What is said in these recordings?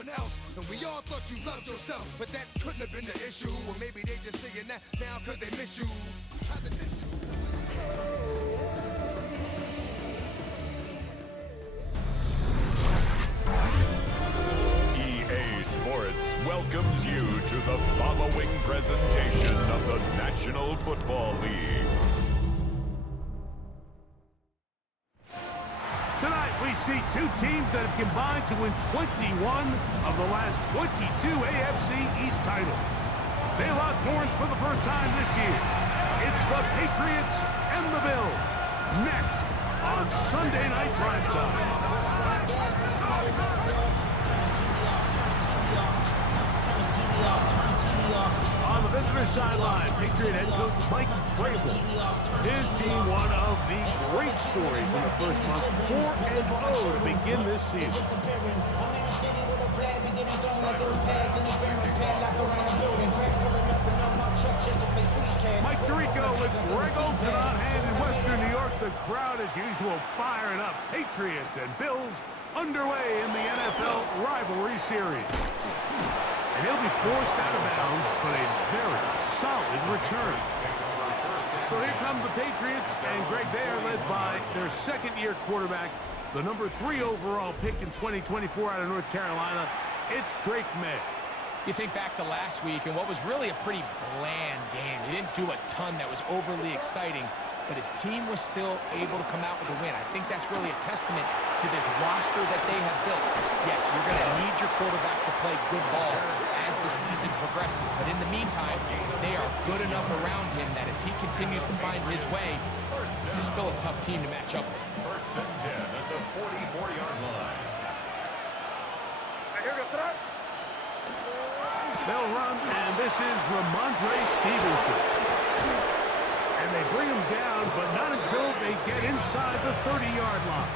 everyone else. And we all thought you loved yourself, but that couldn't have been the issue. Or maybe they just saying that now cause they miss you. Tried to diss you. EA Sports welcomes you to the following presentation of the National Football League. Tonight, we see two teams that have combined to win 21 of the last 22 AFC East titles. They lock horns for the first time this year. It's the Patriots and the Bills. Next on Sunday Night Primetime. On the visitor sideline, Patriot head coach Mike Vrabel. His team one of the great stories in the first month, 4-0 to begin this season. Mike Tirico with Greg Olsen on hand in Western New York. The crowd, as usual, firing up. Patriots and Bills underway in the NFL rivalry series. And he'll be forced out of bounds, but a very solid return. So here come the Patriots, and Greg, they are led by their second-year quarterback, the number 3 overall pick in 2024 out of North Carolina. It's Drake May. You think back to last week and what was really a pretty bland game. He didn't do a ton that was overly exciting, but his team was still able to come out with a win. I think that's really a testament to this roster that they have built. Yes, you're going to need your quarterback to play good ball as the season progresses, but in the meantime, they are good enough around him that as he continues to find his way, this is still a tough team to match up with. First and 10 at the 44-yard line. Here goes throw. They'll run, and this is Ramondre Stevenson. And they bring him down, but not until they get inside the 30-yard line.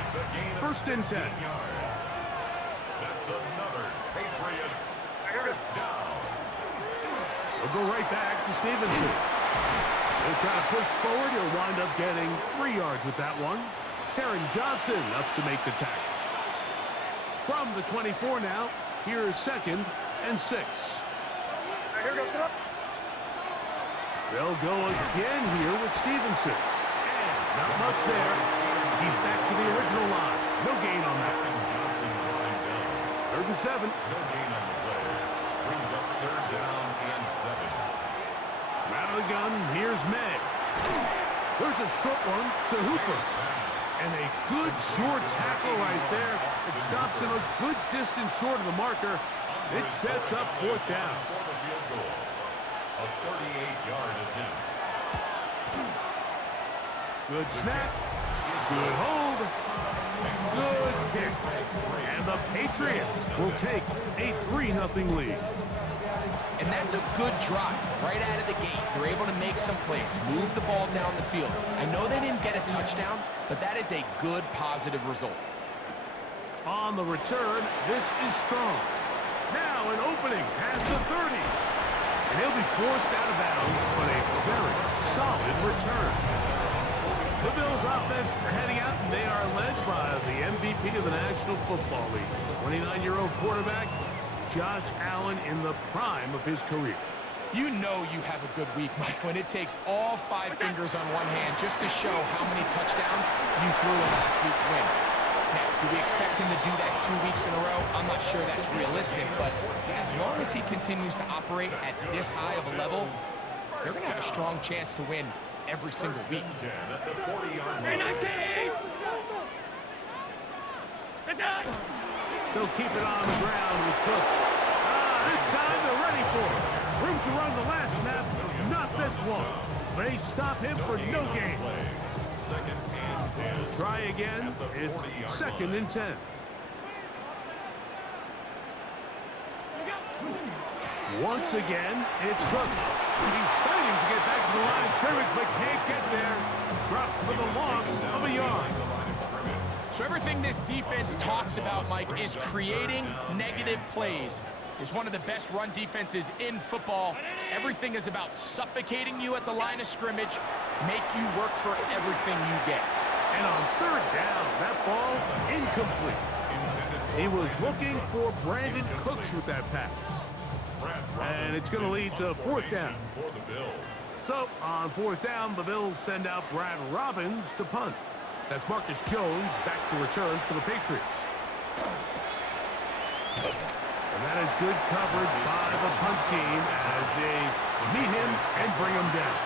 It's a gain of First and 10. yards. That's another Patriots first down. We'll go right back to Stevenson. They'll try to push forward. He'll wind up getting 3 yards with that one. Karen Johnson up to make the tackle. From the 24 now, here is 2nd and 6. Here goes throw. They'll go again here with Stevenson. And not much there. He's back to the original line. No gain on that. Johnson brought down. 3rd and 7. No gain on the play. Brings up 3rd down and 7. Out of the gun, here's May. There's a short one to Hooper. And a good short tackle right there. It stops him a good distance short of the marker. It sets up 4th down. For the field goal. A 38-yard attempt. Good snap. Good hold. Good kick. And the Patriots will take a 3-0 lead. And that's a good drive right out of the gate. They're able to make some plays, move the ball down the field. I know they didn't get a touchdown, but that is a good, positive result. On the return, this is strong. Now an opening past the 30. And he'll be forced out of bounds, but a very solid return. The Bills offense heading out, and they are led by the MVP of the National Football League, 29-year-old quarterback, Josh Allen, in the prime of his career. You know you have a good week, Mike, when it takes all 5 fingers on one hand just to show how many touchdowns you threw in last week's win. Now, do we expect him to do that 2 weeks in a row? I'm not sure that's realistic, but as long as he continues to operate at this high of a level, they're going to have a strong chance to win every single week. At the 40-yard line. They'll keep it on the ground with Cook. This time they're ready for it. Room to run the last snap, not this one. They stop him for no gain. 2nd and 10. Try again. It's 2nd and 10. Once again, it's Cook. He's fighting to get back to the line of scrimmage, but can't get there. Dropped for the loss of a yard. So everything this defense talks about, Mike, is creating negative plays. Is one of the best run defenses in football. Everything is about suffocating you at the line of scrimmage, make you work for everything you get. And on 3rd down, that ball incomplete. Intended He was looking for Brandon Cooks with that pass. And it's going to lead to fourth down. So, on fourth down, the Bills send out Brad Robbins to punt. That's Marcus Jones back to return for the Patriots. And that is good coverage by the punt team as they meet him and bring him down.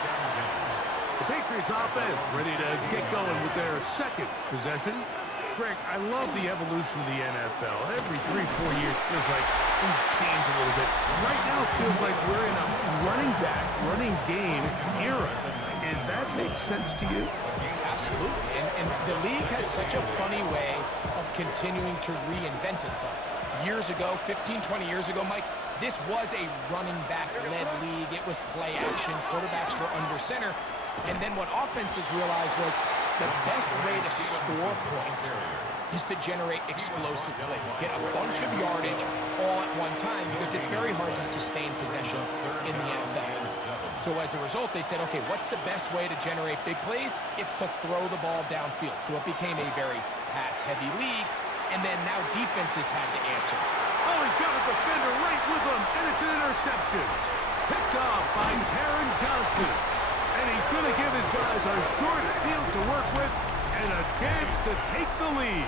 The Patriots offense ready to get going with their second possession. Greg, I love the evolution of the NFL. Every 3-4 years feels like things change a little bit. Right now it feels like we're in a running back, running game era. Does that make sense to you? Absolutely. And the league has such a funny way of continuing to reinvent itself. Years ago, 15, 20 years ago, Mike, this was a running back-led league. It was play action. Quarterbacks were under center. And then what offenses realized was the best way to score points is to generate explosive plays. Get a bunch of yardage all at one time because it's very hard to sustain possessions in the NFL. So as a result, they said, okay, what's the best way to generate big plays? It's to throw the ball downfield. So it became a very pass-heavy league, and then now defenses had to answer. Oh, he's got a defender right with him, and it's an interception. Picked off by Taron Johnson. And he's going to give his guys a short field to work with and a chance to take the lead.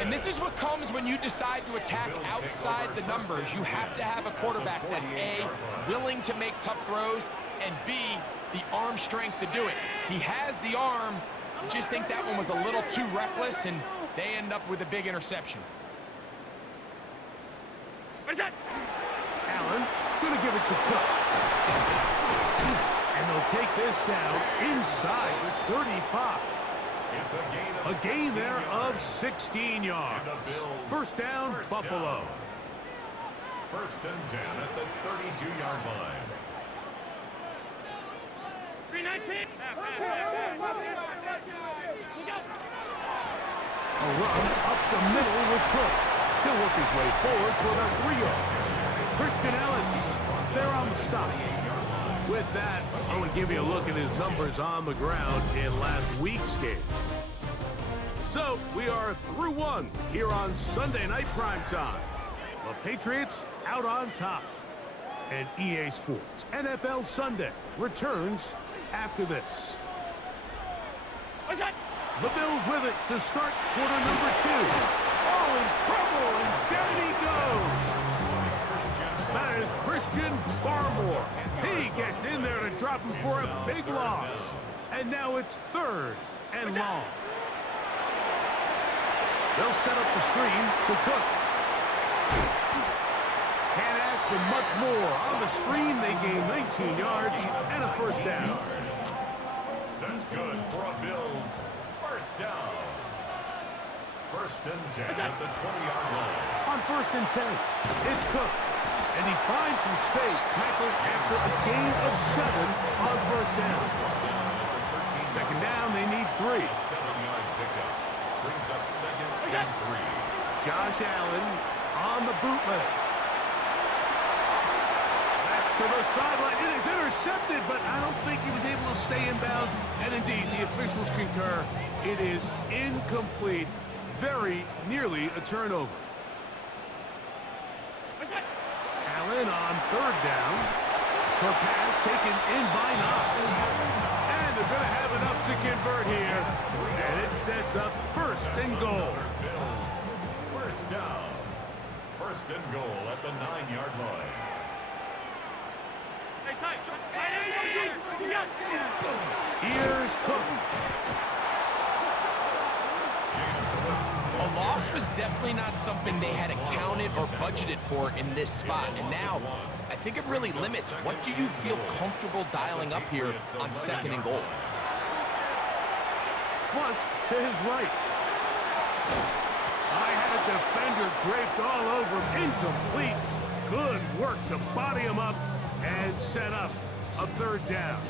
And this is what comes when you decide to attack outside the numbers. You have to have a quarterback that's A, willing to make tough throws, and B, the arm strength to do it. He has the arm. I just think that one was a little too reckless, and they end up with a big interception. Allen going to give it to Cook. And they'll take this down inside the 35. A gain there of 16 yards. First down, Buffalo. First and 10 at the 32-yard line. 319. A run up the middle with Cook. He'll work his way forward for about 3 yards. Christian Ellis there on the stop. With that, I want to give you a look at his numbers on the ground in last week's game. So, we are through one here on Sunday Night Primetime. The Patriots out on top. And EA Sports NFL Sunday returns after this. The Bills with it to start quarter number 2. Oh, in trouble, and down he goes. That is Christian Barmore. He gets in there to drop him for a big loss. And now it's third and long. They'll set up the screen to Cook. Can't ask for much more. On the screen, they gain 19 yards and a first down. That's good for a Bills first down. First and 10 at the 20-yard line. On first and 10, it's Cook. And he finds some space, tackled after a gain of 7 on first down. Second down, they need 3. 7-yard pickup brings up second and 3. Josh Allen on the bootleg. That's to the sideline. It is intercepted, but I don't think he was able to stay in bounds. And indeed, the officials concur. It is incomplete. Very nearly a turnover. Allen on third down. Short pass taken in by Knox. And they're going to have enough to convert here. And it sets up first and goal. Bills first down. First and goal at the 9-yard line. Here's Cook. A loss was definitely not something they had accounted or budgeted for in this spot. And now, I think it really limits what do you feel comfortable dialing up here on second and goal. Flush to his right. I had a defender draped all over him. Incomplete. Good work to body him up and set up a third down.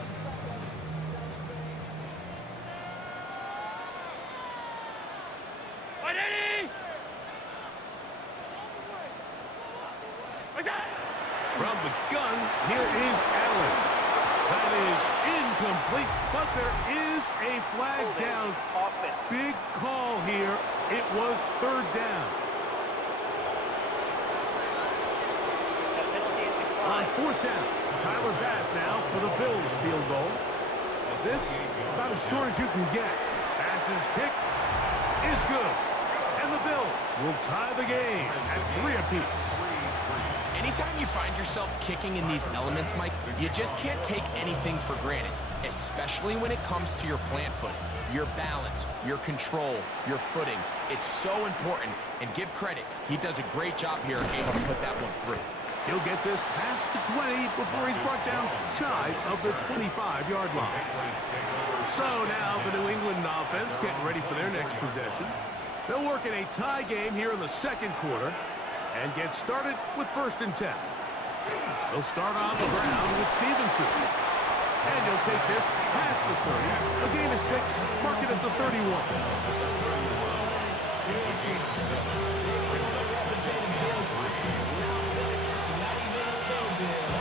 From the gun, here is Allen. That is incomplete, but there is a flag down. Big call here. It was third down. On fourth down, Tyler Bass now for the Bills field goal. This, about as short as you can get. Bass's kick is good. And the Bills will tie the game at 3 apiece. Anytime you find yourself kicking in these elements, Mike, you just can't take anything for granted, especially when it comes to your plant foot, your balance, your control, your footing. It's so important, and give credit. He does a great job here able to put that one through. He'll get this past the 20 before he's brought down shy of the 25-yard line. So now the New England offense getting ready for their next possession. They'll work in a tie game here in the second quarter and get started with 1st and 10. They'll start on the ground with Stevenson. And he'll take this past the 30. A gain of 6, mark it at the 31. It's a gain of 7. Brings up 2nd and 3.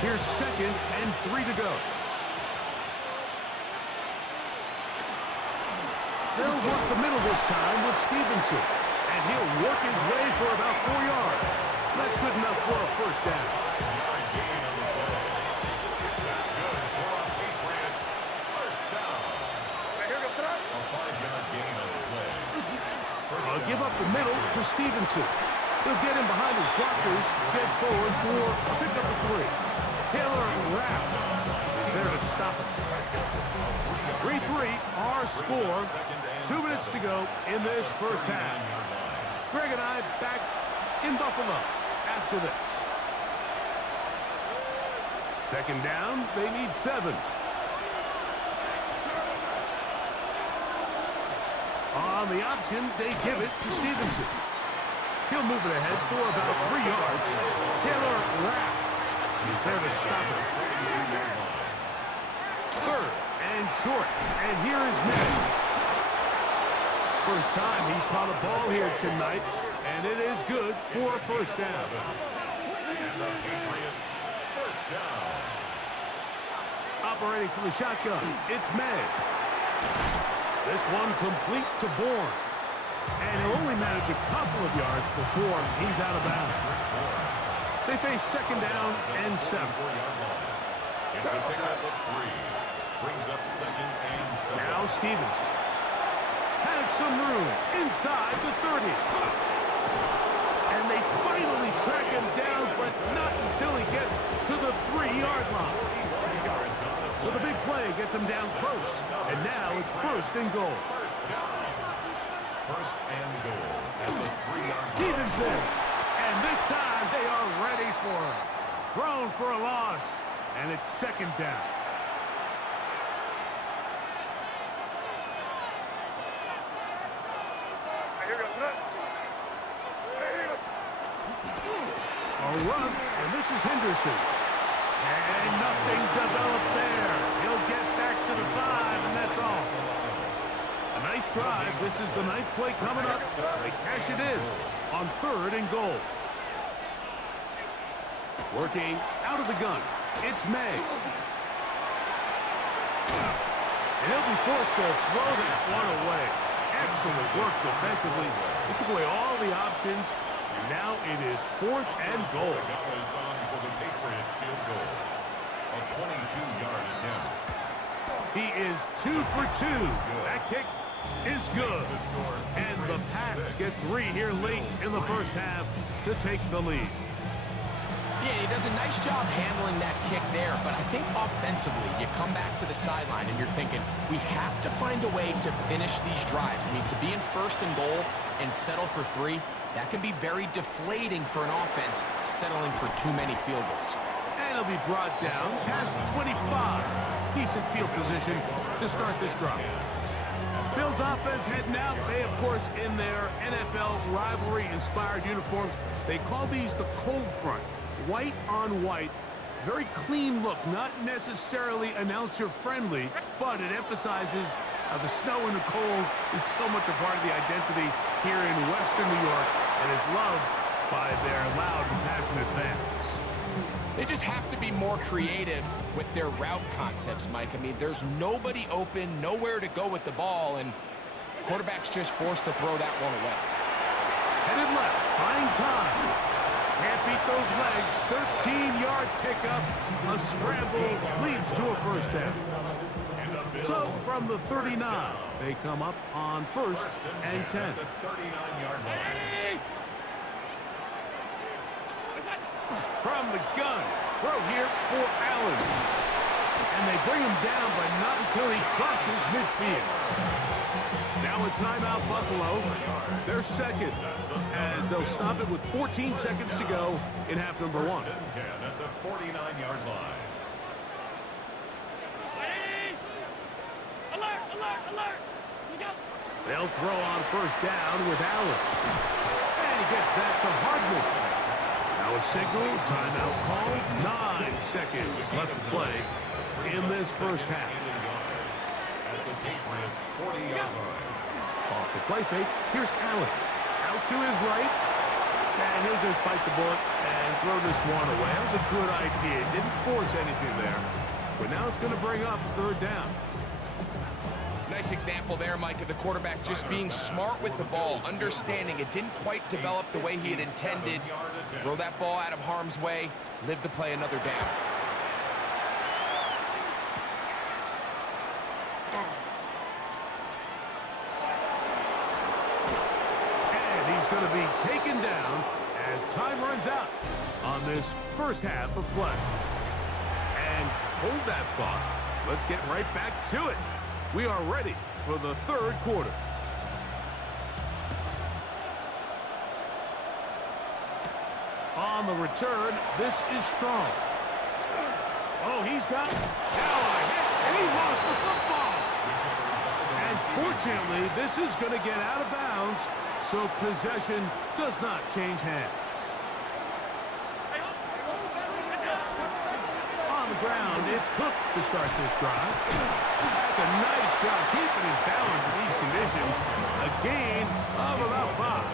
Here's 2nd and 3 to go. They'll work the middle this time with Stevenson. And he'll work his way for about 4 yards. That's good enough for a 1st down. That's good for our Patriots. 1st down. A 5-yard gain on the play. I'll give up the middle to Stevenson. He'll get him behind his blockers, get forward for a pickup of 3. Taylor Rapp is there to stop him. 3-3, our score. 2 minutes to go in this 1st half. Greg and I back in Buffalo after this. 2nd down, they need 7. On the option, they give it to Stevenson. He'll move it ahead for about 3 yards. Taylor Rapp is there to stop it. 3rd and short, and here is Madden. First time he's caught a ball here tonight, and it is good for a 1st down. And the Patriots, 1st down. Operating from the shotgun, it's May. This one complete to Bourne. And he'll only manage a couple of yards before he's out of bounds. They face 2nd down and 7. It's a pickup of 3. Brings up 2nd and 7. Now Stevenson has some room inside the 30. And they finally track him down, but not until he gets to the 3-yard line. So the big play gets him down close. And now it's 1st and goal. 1st down. 1st and goal at the 3-yard line. Stevenson. And this time they are ready for him. Thrown for a loss. And it's 2nd down. A run, and this is Henderson. And nothing developed there. He'll get back to the 5, and that's all. A nice drive. This is the 9th play coming up. They cash it in on 3rd and goal. Working out of the gun. It's May. And he'll be forced to throw this one away. Excellent work defensively. He took away all the options. And now it is 4th and goal. Is on for the Patriots field goal. A 22-yard attempt. He is 2 for 2. That kick is good. And the Pats get 3 here late in the 1st half to take the lead. Yeah, he does a nice job handling that kick there, but I think offensively, you come back to the sideline and you're thinking, we have to find a way to finish these drives. I mean, to be in 1st and goal and settle for 3, that can be very deflating for an offense settling for too many field goals. And he'll be brought down past the 25. Decent field position to start this drive. Bills offense heading out. They, of course, in their NFL rivalry-inspired uniforms, they call these the cold front. White on white. Very clean look, not necessarily announcer-friendly, but it emphasizes how the snow and the cold is so much a part of the identity here in Western New York and is loved by their loud and passionate fans. They just have to be more creative with their route concepts, Mike. I mean, there's nobody open, nowhere to go with the ball, and quarterback's just forced to throw that one away. Headed left, buying time. Can't beat those legs. 13-yard pickup. A scramble leads to a first down. So from the 39, they come up on first and 10. From the gun, throw here for Allen. And they bring him down, but not until he crosses midfield. Now a timeout, Buffalo. They're second, as they'll stop it with 14 seconds to go in half number 1. First and 10 at the 49-yard line. Alert, alert, alert. They'll throw on first down with Allen. And he gets that to Hardman. Now a signal, timeout called. 9 seconds left to play in this first half. At the Patriots 40-yard line. Off the play fake, here's Allen. Out to his right. And he'll just bite the bullet and throw this one away. That was a good idea. Didn't force anything there. But now it's going to bring up third down. Nice example there, Mike, of the quarterback just being smart with the ball, understanding it didn't quite develop the way he had intended. Throw that ball out of harm's way, live to play another down. And he's going to be taken down as time runs out on this first half of play. And hold that thought. Let's get right back to it. We are ready for the third quarter. On the return, this is Strong. Oh, he's got now a hit, and he lost the football. And fortunately, this is going to get out of bounds, so possession does not change hands. On the ground, it's Cook to start this drive. That's a nice job keeping his balance in these conditions. A gain of about 5.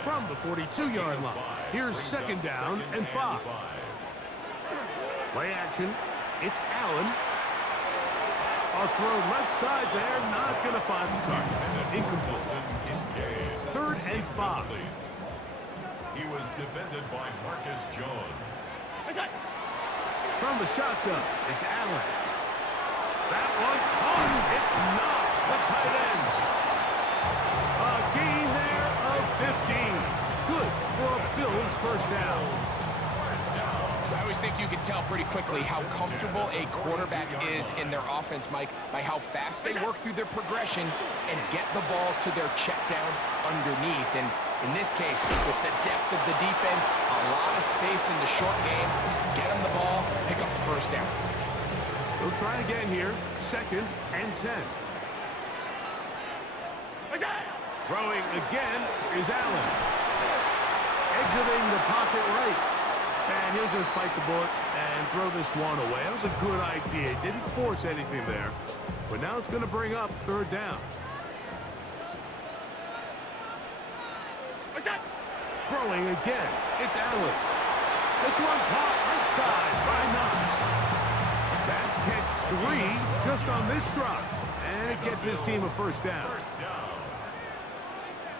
From the 42-yard line. Here's second down and 5. Play action. It's Allen. A throw left side there. Not going to find the target. Incomplete. Third and 5. He was defended by Marcus Jones. From the shotgun, it's Allen. That one caught. It's Knox, the tight end. A gain there of 15. Good for a Bills first down. I always think you can tell pretty quickly how comfortable a quarterback is in their offense, Mike, by how fast they work through their progression and get the ball to their check down underneath. And in this case, with the depth of the defense, a lot of space in the short game, get them the ball, pick up the first down. We'll try again here. Second and 10. Throwing again is Allen. Exiting the pocket right. And he'll just bite the bullet and throw this one away. That was a good idea. Didn't force anything there. But now it's going to bring up third down. Throwing again. It's Allen. This one caught outside by Knox. That's catch 3 just on this drop. And it gets his team a first down. First down.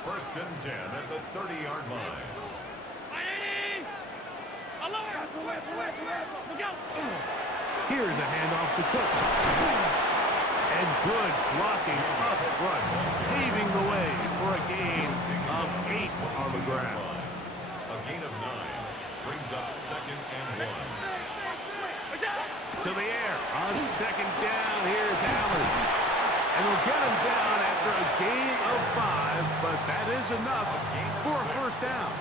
First and 10 at the 30-yard line. Here's a handoff to Cook. And good blocking up front, paving the way for a gain of 8 on the ground. A gain of 9 brings up second and 1. To the air on second down. Here's Allen. And we'll get him down after a gain of 5, but that is enough for a first down.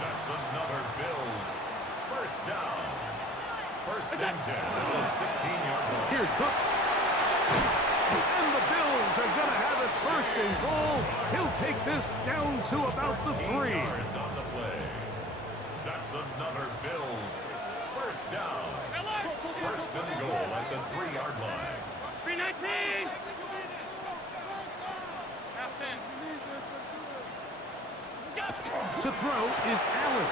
That's another Bills first down. First and 10 at the 16-yard line. Here's Cook. And the Bills are going to have it first and goal. He'll take this down to about the 3. Yards on the play. That's another Bills first down. First and goal at the 3-yard line. 319. To throw is Allen.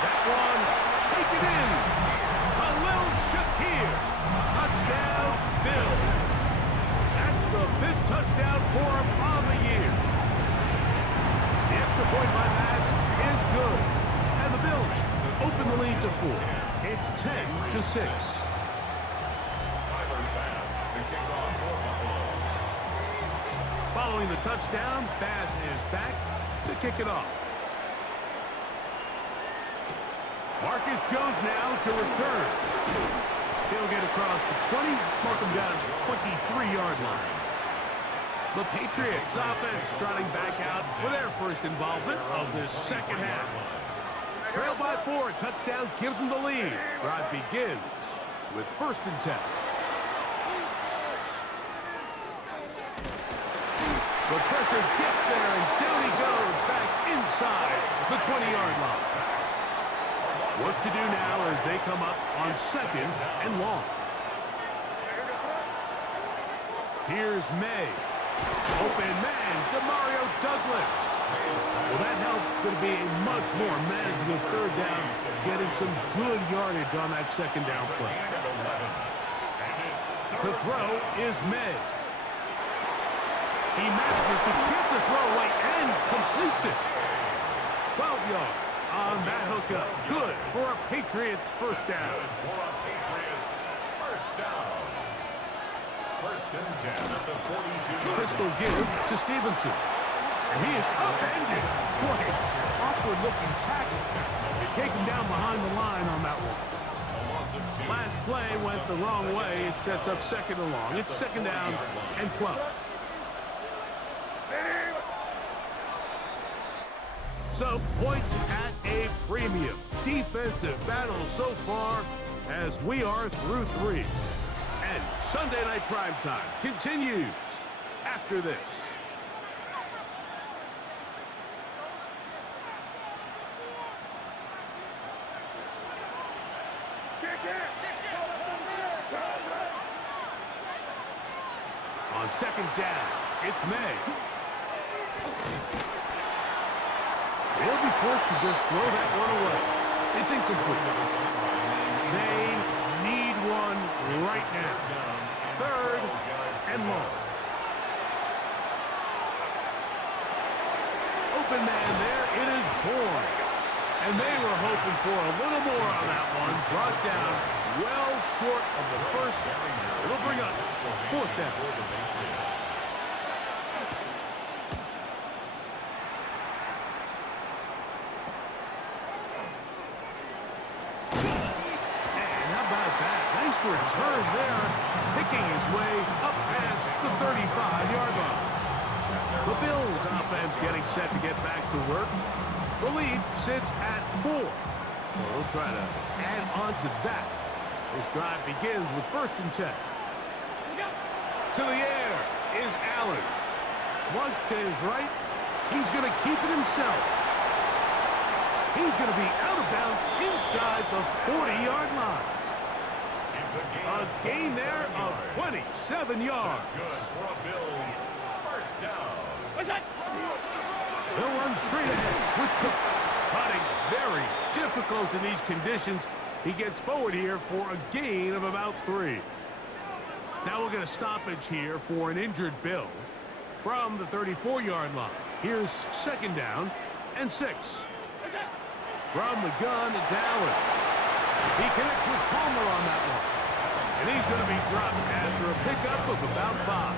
That one, take it in. Khalil Shakir. Touchdown, Bills. That's the 5th touchdown for him on the year. The extra point by Bass is good. And the Bills open the lead to 4. It's 10-6. Following the touchdown, Bass is back to kick it off. Marcus Jones now to return. He'll get across the 20, mark him down to the 23-yard line. The Patriots offense trotting back out for their first involvement of this second half. Trail by 4, touchdown gives them the lead. Drive begins with 1st and 10. The pressure gets there, and down he goes back inside the 20-yard line. Work to do now as they come up on 2nd and long. Here's May. Open man, Demario Douglas. Well, that helps. It's going to be a much more manageable 3rd down, getting some good yardage on that 2nd down play. To throw is May. He manages to get the throw away and completes it. 12 yards on that hookup. Good for a Patriots 1st down. First and 10 at the 42. Pistol give to Stevenson. And he is upended. Boy, awkward-looking tackle. They take him down behind the line on that one. Last play went the wrong way. It sets up 2nd and long. It's 2nd down and 12. So, points at a premium. Defensive battle so far as we are through 3. And Sunday Night Primetime continues after this. On 2nd down, it's May. They'll be forced to just throw that one away. It's incomplete. They need one right now. 3rd and long. Open man there. It is Bourne. And they were hoping for a little more on that one. Brought down well short of the 1st. It'll bring up 4th down. Return there, picking his way up past the 35-yard line. The Bills offense getting set to get back to work. The lead sits at 4. So we'll try to add on to that. This drive begins with 1st and 10. To the air is Allen. Flush to his right. He's going to keep it himself. He's going to be out of bounds inside the 40-yard line. A gain there of 27 yards. Good for a Bills 1st down. What's that? They'll run straight ahead with Cook. Putting very difficult in these conditions. He gets forward here for a gain of about 3. Now we'll get a stoppage here for an injured Bill from the 34-yard line. Here's 2nd down and 6. From the gun, it's Allen. He connects with Palmer on that one. And he's going to be dropped after a pickup of about 5.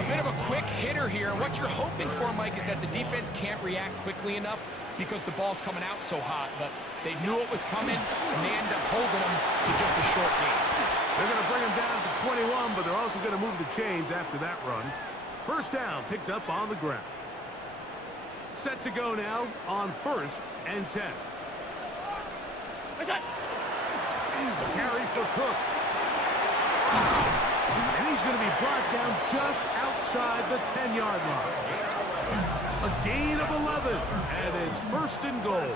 A bit of a quick hitter here. What you're hoping for, Mike, is that the defense can't react quickly enough because the ball's coming out so hot. But they knew it was coming, and they end up holding them to just a short gain. They're going to bring him down to 21, but they're also going to move the chains after that run. 1st down picked up on the ground. Set to go now on 1st and 10. What's that? Carry for Cook. And he's going to be brought down just outside the 10-yard line. A gain of 11, and it's 1st and goal.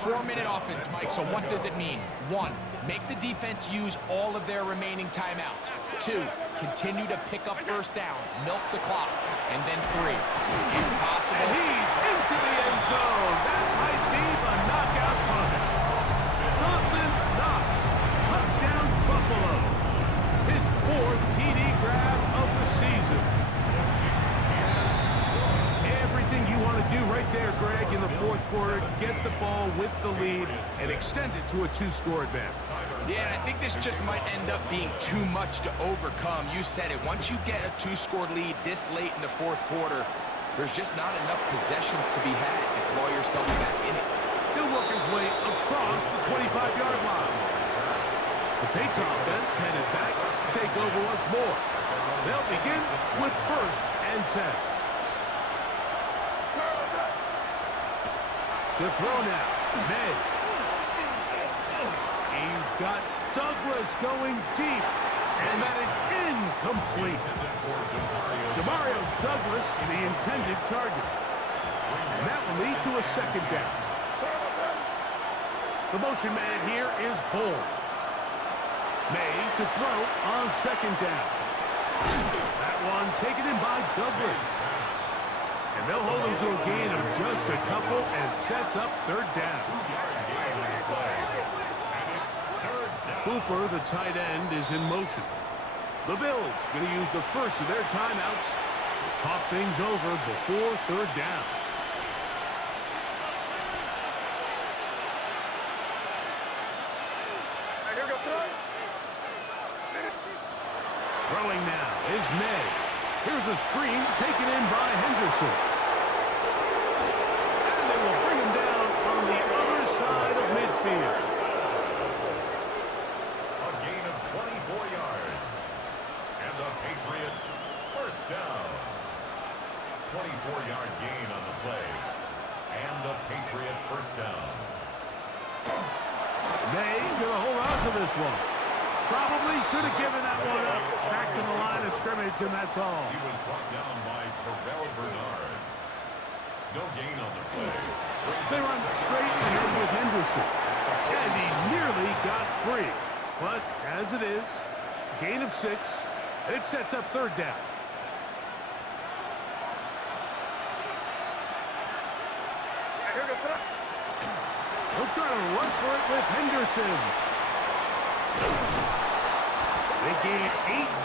4-minute offense, Mike, so what does it mean? 1, make the defense use all of their remaining timeouts. 2, continue to pick up 1st downs, milk the clock. And then 3, if possible. And he's into the end zone. That might be get the ball with the lead and extend it to a two-score advantage. Yeah, and I think this just might end up being too much to overcome. You said it. Once you get a two-score lead this late in the fourth quarter, there's just not enough possessions to be had to claw yourself back in it. He'll work his way across the 25-yard line. The Patriots offense headed back to take over once more. They'll begin with 1st and 10. To throw now, May. He's got Douglas going deep, and that is incomplete. Demario Douglas, the intended target. And that will lead to a 2nd down. The motion man here is Bull. May to throw on 2nd down. That one taken in by Douglas. And they'll hold him to a gain of just a couple and sets up 3rd down. Cooper, the tight end, is in motion. The Bills going to use the first of their timeouts to talk things over before 3rd down. Throwing now is May. Here's a screen taken in by Henderson. And they will bring him down on the other side of midfield. A gain of 24 yards. And the Patriots, 1st down. 24-yard gain on the play. And the Patriot 1st down. May going to hold on to this one. Probably should have given that one up. Back to the line of scrimmage, and that's all. He was brought down by Terrell Bernard. No gain on the play. They run straight ahead with Henderson. And he nearly got free. But as it is, gain of 6. It sets up 3rd down. They'll try to run for it with Henderson. They gain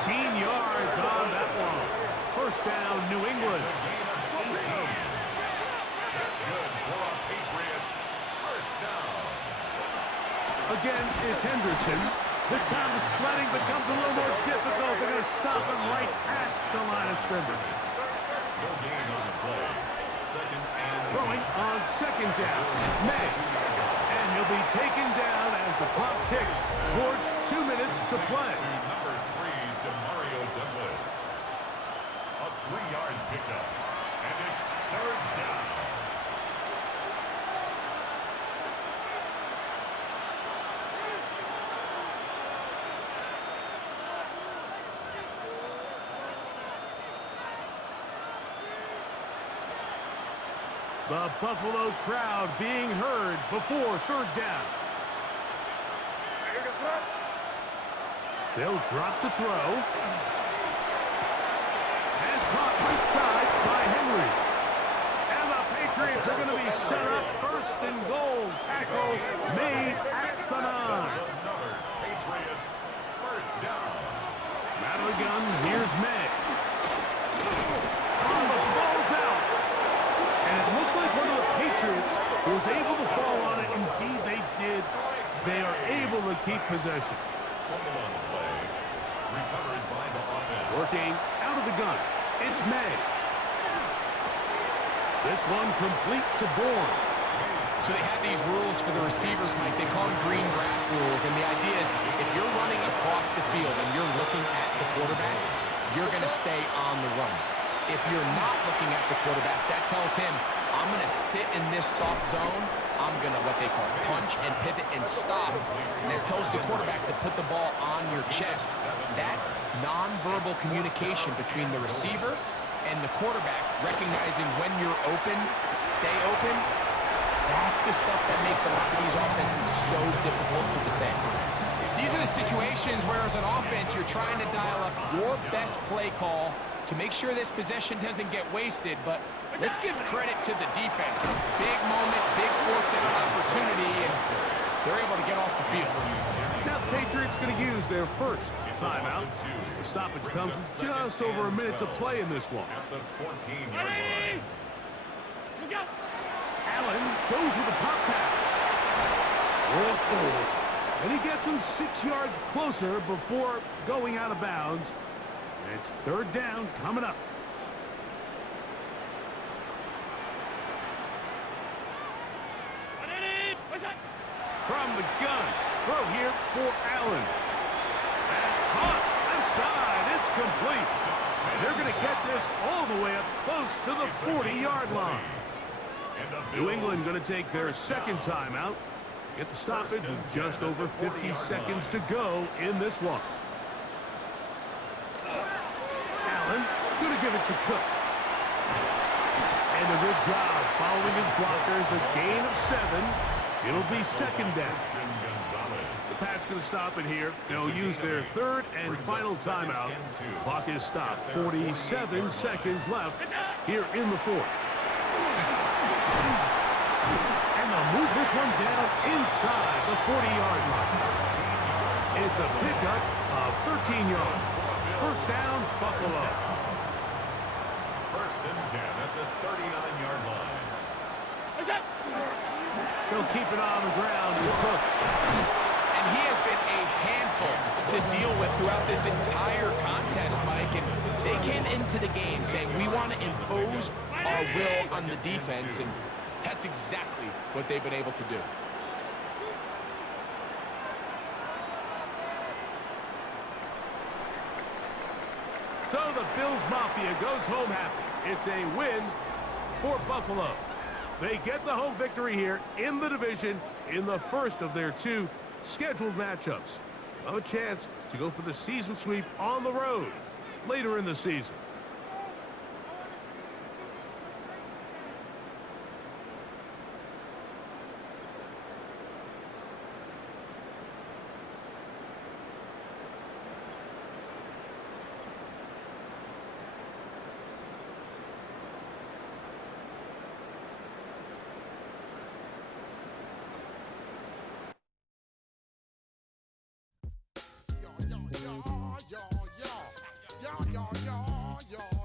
18 yards on that one. 1st down, New England. That's good for our Patriots. 1st down. Again, it's Henderson. This time the sledding becomes a little more difficult. They're going to stop him right at the line of scrimmage. No gain on the play. 2nd and Throwing on 2nd down, May. And he'll be taken down as the clock ticks towards 2 minutes to play. number 3, Demario Douglas. A 3-yard pickup. And it's 3rd down. The Buffalo crowd being heard before 3rd down. They'll drop to throw. Has caught right side by Henry. And the Patriots are going to be set up 1st and goal. Tackle made at the 9. Another Patriots 1st down. Out of the gun, here's May. Oh, the ball's out. And it looked like one of the Patriots was able to fall on it. Indeed, they did. They are able to keep possession. Fumble on the play. Recovered by the offense. Working out of the gun. It's May. This one complete to Bourne. So they have these rules for the receivers, Mike. They call them green grass rules. And the idea is if you're running across the field and you're looking at the quarterback, you're going to stay on the run. If you're not looking at the quarterback, that tells him, I'm going to sit in this soft zone. I'm going to, what they call, punch and pivot and stop. And it tells the quarterback to put the ball on your chest. That nonverbal communication between the receiver and the quarterback, recognizing when you're open, stay open, that's the stuff that makes a lot of these offenses so difficult to defend. These are the situations where, as an offense, you're trying to dial up your best play call to make sure this possession doesn't get wasted, but let's give credit to the defense. Big moment, big 4th down opportunity, and they're able to get off the field. Now the Patriots going to use their 1st timeout. The stoppage comes with just over a minute to play in this one. At the 14-yard line. Look out! Allen goes with a pop pass. Whoa. And he gets him 6 yards closer before going out of bounds. And it's third down coming up. From the gun, throw here for Allen. That's caught. Left side, it's complete. And they're going to get this all the way up close to the 40-yard line. New England going to take their second timeout. Get the stoppage with just over 50 seconds to go in this one. Allen going to give it to Cook. And a good job following his blockers, a gain of 7. It'll be second down. The Pats going to stop it here. They'll use their third and final timeout. Clock is stopped. 47 seconds left here in the fourth. And they'll move this one down inside the 40-yard line. It's a pickup of 13 yards. First down, Buffalo. First and 10 at the 39-yard line. They'll keep it on the ground with Cook. And he has been a handful to deal with throughout this entire contest, Mike. And they came into the game saying, we want to impose our will on the defense. And that's exactly what they've been able to do. So the Bills Mafia goes home happy. It's a win for Buffalo. They get the home victory here in the division in the first of their 2 scheduled matchups. They'll have a chance to go for the season sweep on the road later in the season. Yo, yo, yo, yo, yo, yo, yo, yo.